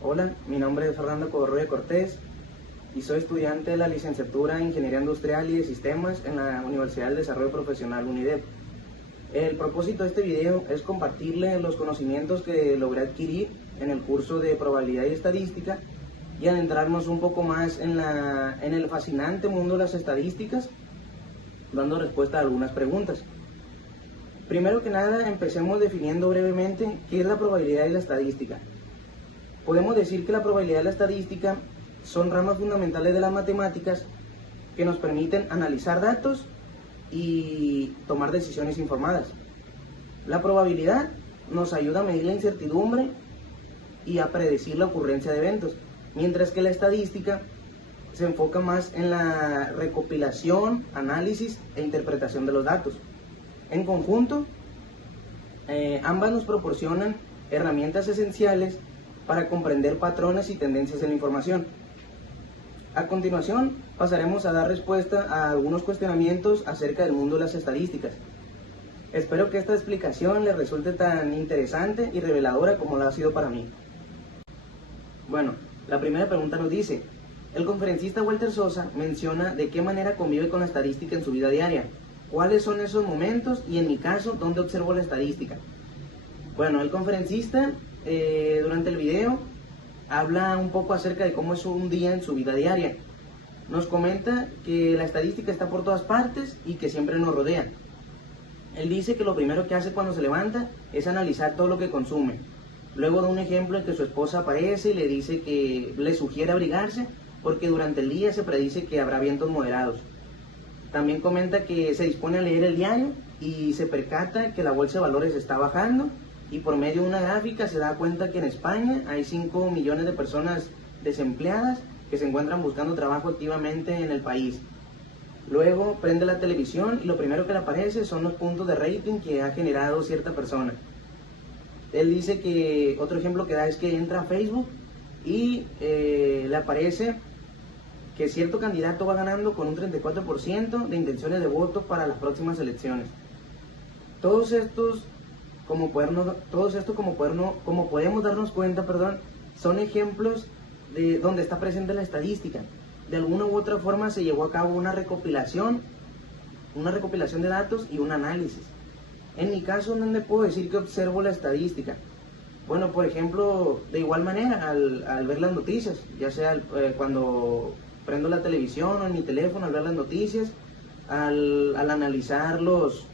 Hola, mi nombre es Fernando Coborrué Cortés y soy estudiante de la licenciatura en Ingeniería Industrial y de Sistemas en la Universidad del Desarrollo Profesional UNIDEP. El propósito de este video es compartirle los conocimientos que logré adquirir en el curso de Probabilidad y Estadística y adentrarnos un poco más en el fascinante mundo de las estadísticas, dando respuesta a algunas preguntas. Primero que nada, empecemos definiendo brevemente qué es la probabilidad y la estadística. Podemos decir que la probabilidad y la estadística son ramas fundamentales de las matemáticas que nos permiten analizar datos y tomar decisiones informadas. La probabilidad nos ayuda a medir la incertidumbre y a predecir la ocurrencia de eventos, mientras que la estadística se enfoca más en la recopilación, análisis e interpretación de los datos. En conjunto, ambas nos proporcionan herramientas esenciales para comprender patrones y tendencias en la información. A continuación, pasaremos a dar respuesta a algunos cuestionamientos acerca del mundo de las estadísticas. Espero que esta explicación les resulte tan interesante y reveladora como lo ha sido para mí. Bueno, la primera pregunta nos dice: el conferencista Walter Sosa menciona de qué manera convive con la estadística en su vida diaria. ¿Cuáles son esos momentos y, en mi caso, dónde observo la estadística? Bueno, el conferencista durante el video habla un poco acerca de cómo es un día en su vida diaria. Nos comenta que la estadística está por todas partes y que siempre nos rodea. Él dice que lo primero que hace cuando se levanta es analizar todo lo que consume. Luego da un ejemplo en que su esposa aparece y le dice que le sugiere abrigarse porque durante el día se predice que habrá vientos moderados. También comenta que se dispone a leer el diario y se percata que la bolsa de valores está bajando, y por medio de una gráfica se da cuenta que en España hay 5 millones de personas desempleadas que se encuentran buscando trabajo activamente en el país. Luego prende la televisión y lo primero que le aparece son los puntos de rating que ha generado cierta persona. Él dice que otro ejemplo que da es que entra a Facebook y le aparece que cierto candidato va ganando con un 34% de intenciones de voto para las próximas elecciones. Todos estos, como podemos darnos cuenta, son ejemplos de donde está presente la estadística. De alguna u otra forma se llevó a cabo una recopilación de datos y un análisis. En mi caso, ¿dónde puedo decir que observo la estadística? Bueno, por ejemplo, de igual manera, al ver las noticias, ya sea cuando prendo la televisión o en mi teléfono, al ver las noticias, al analizar los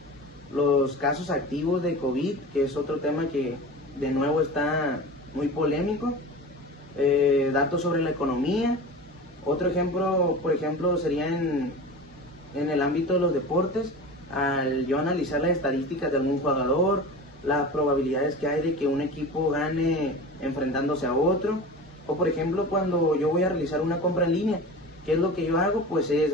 casos activos de COVID, que es otro tema que de nuevo está muy polémico, datos sobre la economía. Otro ejemplo, por ejemplo, sería en el ámbito de los deportes, al yo analizar las estadísticas de algún jugador, las probabilidades que hay de que un equipo gane enfrentándose a otro, o por ejemplo cuando yo voy a realizar una compra en línea, ¿qué es lo que yo hago? Pues es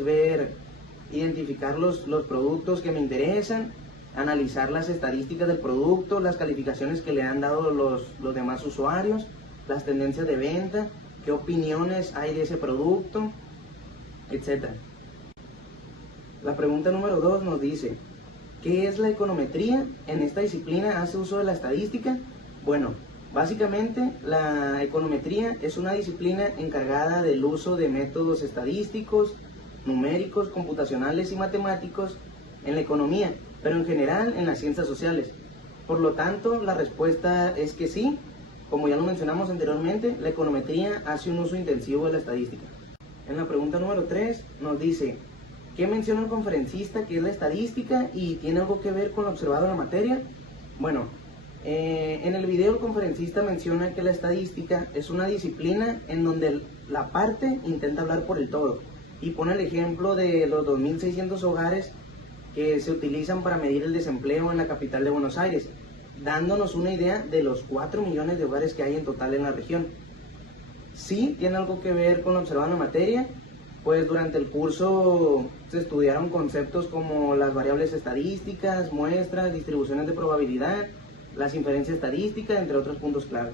identificar los productos que me interesan, analizar las estadísticas del producto, las calificaciones que le han dado los demás usuarios, las tendencias de venta, qué opiniones hay de ese producto, etc. La pregunta número 2 nos dice: ¿qué es la econometría? ¿En esta disciplina hace uso de la estadística? Bueno, básicamente la econometría es una disciplina encargada del uso de métodos estadísticos, numéricos, computacionales y matemáticos en la economía, pero en general en las ciencias sociales. Por lo tanto, la respuesta es que sí. Como ya lo mencionamos anteriormente, la econometría hace un uso intensivo de la estadística. En la pregunta número 3 nos dice: ¿qué menciona el conferencista que es la estadística y tiene algo que ver con lo observado en la materia? Bueno, en el video el conferencista menciona que la estadística es una disciplina en donde la parte intenta hablar por el todo, y pone el ejemplo de los 2.600 hogares que se utilizan para medir el desempleo en la capital de Buenos Aires, dándonos una idea de los 4 millones de hogares que hay en total en la región. Sí, tiene algo que ver con lo observado en la materia, pues durante el curso se estudiaron conceptos como las variables estadísticas, muestras, distribuciones de probabilidad, las inferencias estadísticas, entre otros puntos clave.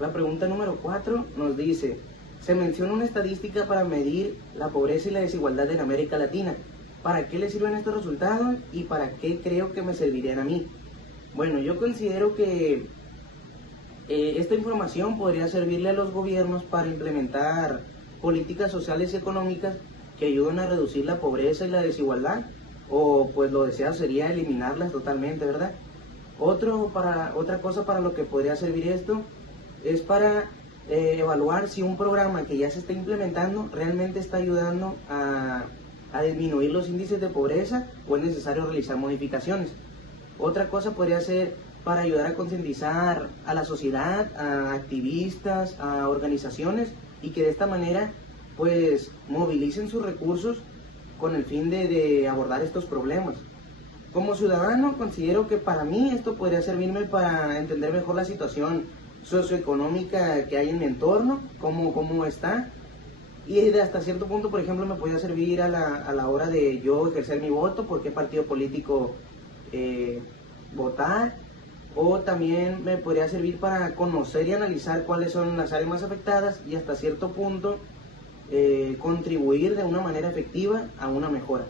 La pregunta número 4 nos dice: se menciona una estadística para medir la pobreza y la desigualdad en América Latina. ¿Para qué le sirven estos resultados y para qué creo que me servirían a mí? Bueno, yo considero que Esta información podría servirle a los gobiernos para implementar políticas sociales y económicas que ayuden a reducir la pobreza y la desigualdad, o pues lo deseado sería eliminarlas totalmente, ¿verdad? Otra cosa para lo que podría servir esto es para evaluar si un programa que ya se está implementando realmente está ayudando a disminuir los índices de pobreza o es necesario realizar modificaciones. Otra cosa podría ser para ayudar a concientizar a la sociedad, a activistas, a organizaciones y que de esta manera pues movilicen sus recursos con el fin de abordar estos problemas. Como ciudadano considero que para mí esto podría servirme para entender mejor la situación socioeconómica que hay en mi entorno, cómo está, y de hasta cierto punto, por ejemplo, me podría servir a la hora de yo ejercer mi voto, por qué partido político votar, o también me podría servir para conocer y analizar cuáles son las áreas más afectadas y hasta cierto punto contribuir de una manera efectiva a una mejora.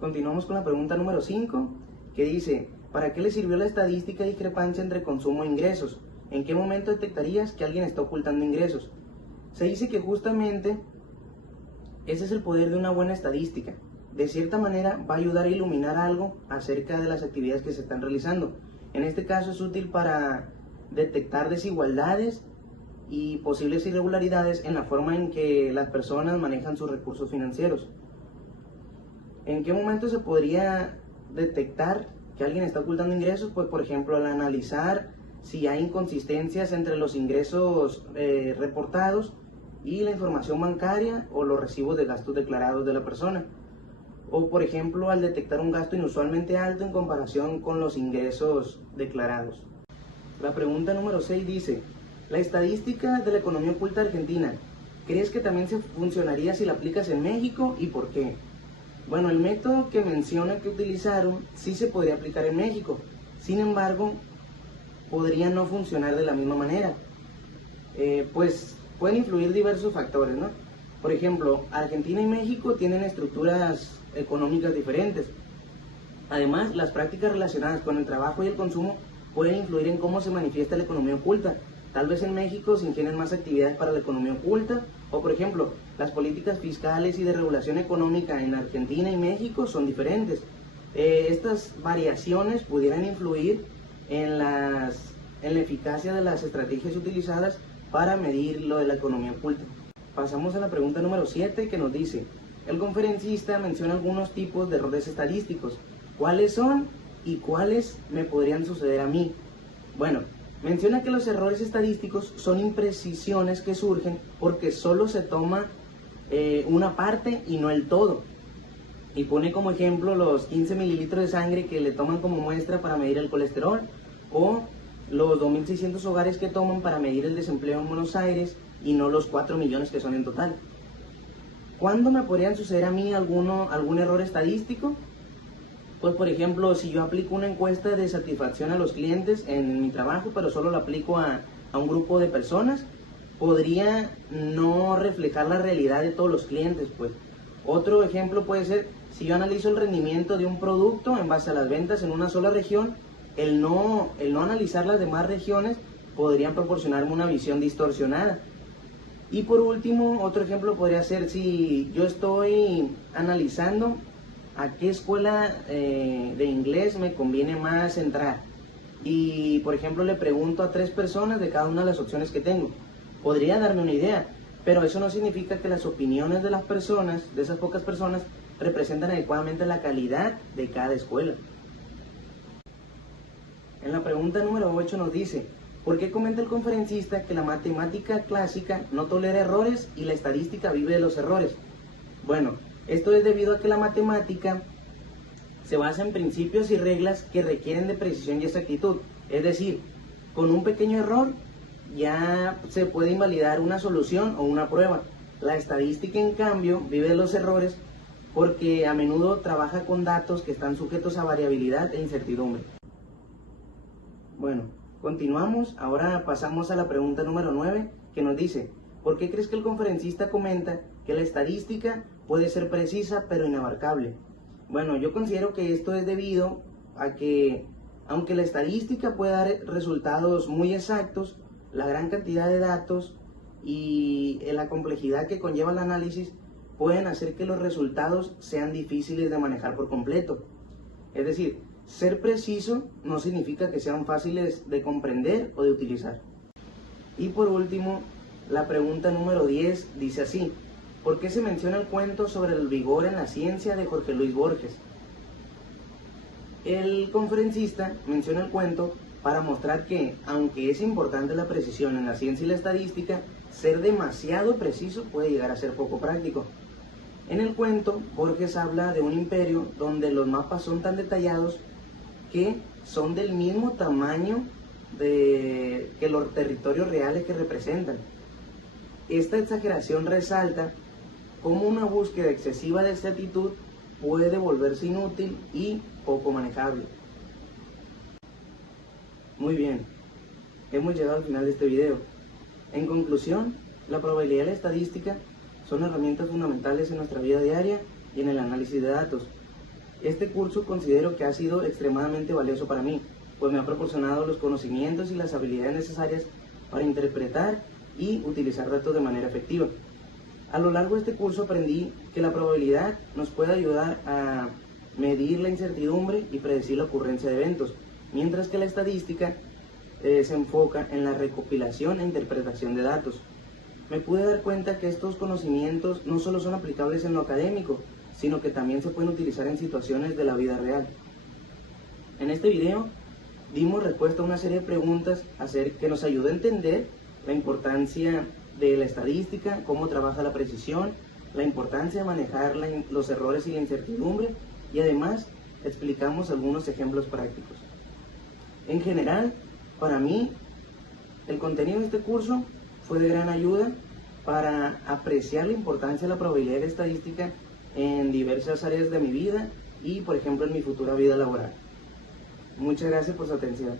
Continuamos con la pregunta número 5, que dice, ¿para qué le sirvió la estadística de discrepancia entre consumo e ingresos? ¿En qué momento detectarías que alguien está ocultando ingresos? Se dice que justamente ese es el poder de una buena estadística. De cierta manera va a ayudar a iluminar algo acerca de las actividades que se están realizando. En este caso es útil para detectar desigualdades y posibles irregularidades en la forma en que las personas manejan sus recursos financieros. ¿En qué momento se podría detectar que alguien está ocultando ingresos? Pues por ejemplo al analizar si hay inconsistencias entre los ingresos reportados y la información bancaria o los recibos de gastos declarados de la persona. O por ejemplo al detectar un gasto inusualmente alto en comparación con los ingresos declarados. La pregunta número 6 dice, la estadística de la economía oculta argentina, ¿crees que también se funcionaría si la aplicas en México y por qué? Bueno, el método que menciona que utilizaron sí se podría aplicar en México, sin embargo, podría no funcionar de la misma manera, pues pueden influir diversos factores, ¿no? Por ejemplo, Argentina y México tienen estructuras económicas diferentes. Además, las prácticas relacionadas con el trabajo y el consumo pueden influir en cómo se manifiesta la economía oculta. Tal vez en México se ingenian más actividades para la economía oculta, o por ejemplo, las políticas fiscales y de regulación económica en Argentina y México son diferentes. Estas variaciones pudieran influir en la eficacia de las estrategias utilizadas para medir lo de la economía oculta. Pasamos a la pregunta número 7 que nos dice, el conferencista menciona algunos tipos de errores estadísticos. ¿Cuáles son y cuáles me podrían suceder a mí? Bueno, menciona que los errores estadísticos son imprecisiones que surgen porque solo se toma una parte y no el todo. Y pone como ejemplo los 15 mililitros de sangre que le toman como muestra para medir el colesterol, o los 2.600 hogares que toman para medir el desempleo en Buenos Aires y no los 4 millones que son en total. ¿Cuándo me podrían suceder a mí algún error estadístico? Pues por ejemplo, si yo aplico una encuesta de satisfacción a los clientes en mi trabajo, pero solo lo aplico a un grupo de personas, podría no reflejar la realidad de todos los clientes, pues. Otro ejemplo puede ser, si yo analizo el rendimiento de un producto en base a las ventas en una sola región, el no analizar las demás regiones podrían proporcionarme una visión distorsionada. Y por último, otro ejemplo podría ser si yo estoy analizando a qué escuela de inglés me conviene más entrar. Y por ejemplo le pregunto a 3 personas de cada una de las opciones que tengo. Podría darme una idea, pero eso no significa que las opiniones de las personas, de esas pocas personas, representan adecuadamente la calidad de cada escuela. En la pregunta número 8 nos dice, ¿por qué comenta el conferencista que la matemática clásica no tolera errores y la estadística vive de los errores? Bueno, esto es debido a que la matemática se basa en principios y reglas que requieren de precisión y exactitud. Es decir, con un pequeño error ya se puede invalidar una solución o una prueba. La estadística, en cambio, vive de los errores porque a menudo trabaja con datos que están sujetos a variabilidad e incertidumbre. Bueno, continuamos. Ahora pasamos a la pregunta número 9, que nos dice, ¿por qué crees que el conferencista comenta que la estadística puede ser precisa pero inabarcable? Bueno, yo considero que esto es debido a que Aunque la estadística puede dar resultados muy exactos, la gran cantidad de datos y la complejidad que conlleva el análisis pueden hacer que los resultados sean difíciles de manejar por completo. Es decir, ser preciso no significa que sean fáciles de comprender o de utilizar. Y por último, la pregunta número 10 dice así: ¿por qué se menciona el cuento sobre el vigor en la ciencia de Jorge Luis Borges? El conferencista menciona el cuento para mostrar que, aunque es importante la precisión en la ciencia y la estadística, ser demasiado preciso puede llegar a ser poco práctico. En el cuento, Borges habla de un imperio donde los mapas son tan detallados que son del mismo tamaño que los territorios reales que representan. Esta exageración resalta cómo una búsqueda excesiva de exactitud puede volverse inútil y poco manejable. Muy bien, hemos llegado al final de este video. En conclusión, la probabilidad y la estadística son herramientas fundamentales en nuestra vida diaria y en el análisis de datos. Este curso considero que ha sido extremadamente valioso para mí, pues me ha proporcionado los conocimientos y las habilidades necesarias para interpretar y utilizar datos de manera efectiva. A lo largo de este curso aprendí que la probabilidad nos puede ayudar a medir la incertidumbre y predecir la ocurrencia de eventos, mientras que la estadística se enfoca en la recopilación e interpretación de datos. Me pude dar cuenta que estos conocimientos no solo son aplicables en lo académico, sino que también se pueden utilizar en situaciones de la vida real. En este video dimos respuesta a una serie de preguntas que nos ayudó a entender la importancia de la estadística, cómo trabaja la precisión, la importancia de manejar los errores y la incertidumbre, y además explicamos algunos ejemplos prácticos. En general, para mí, el contenido de este curso fue de gran ayuda para apreciar la importancia de la probabilidad y la estadística en diversas áreas de mi vida y, por ejemplo, en mi futura vida laboral. Muchas gracias por su atención.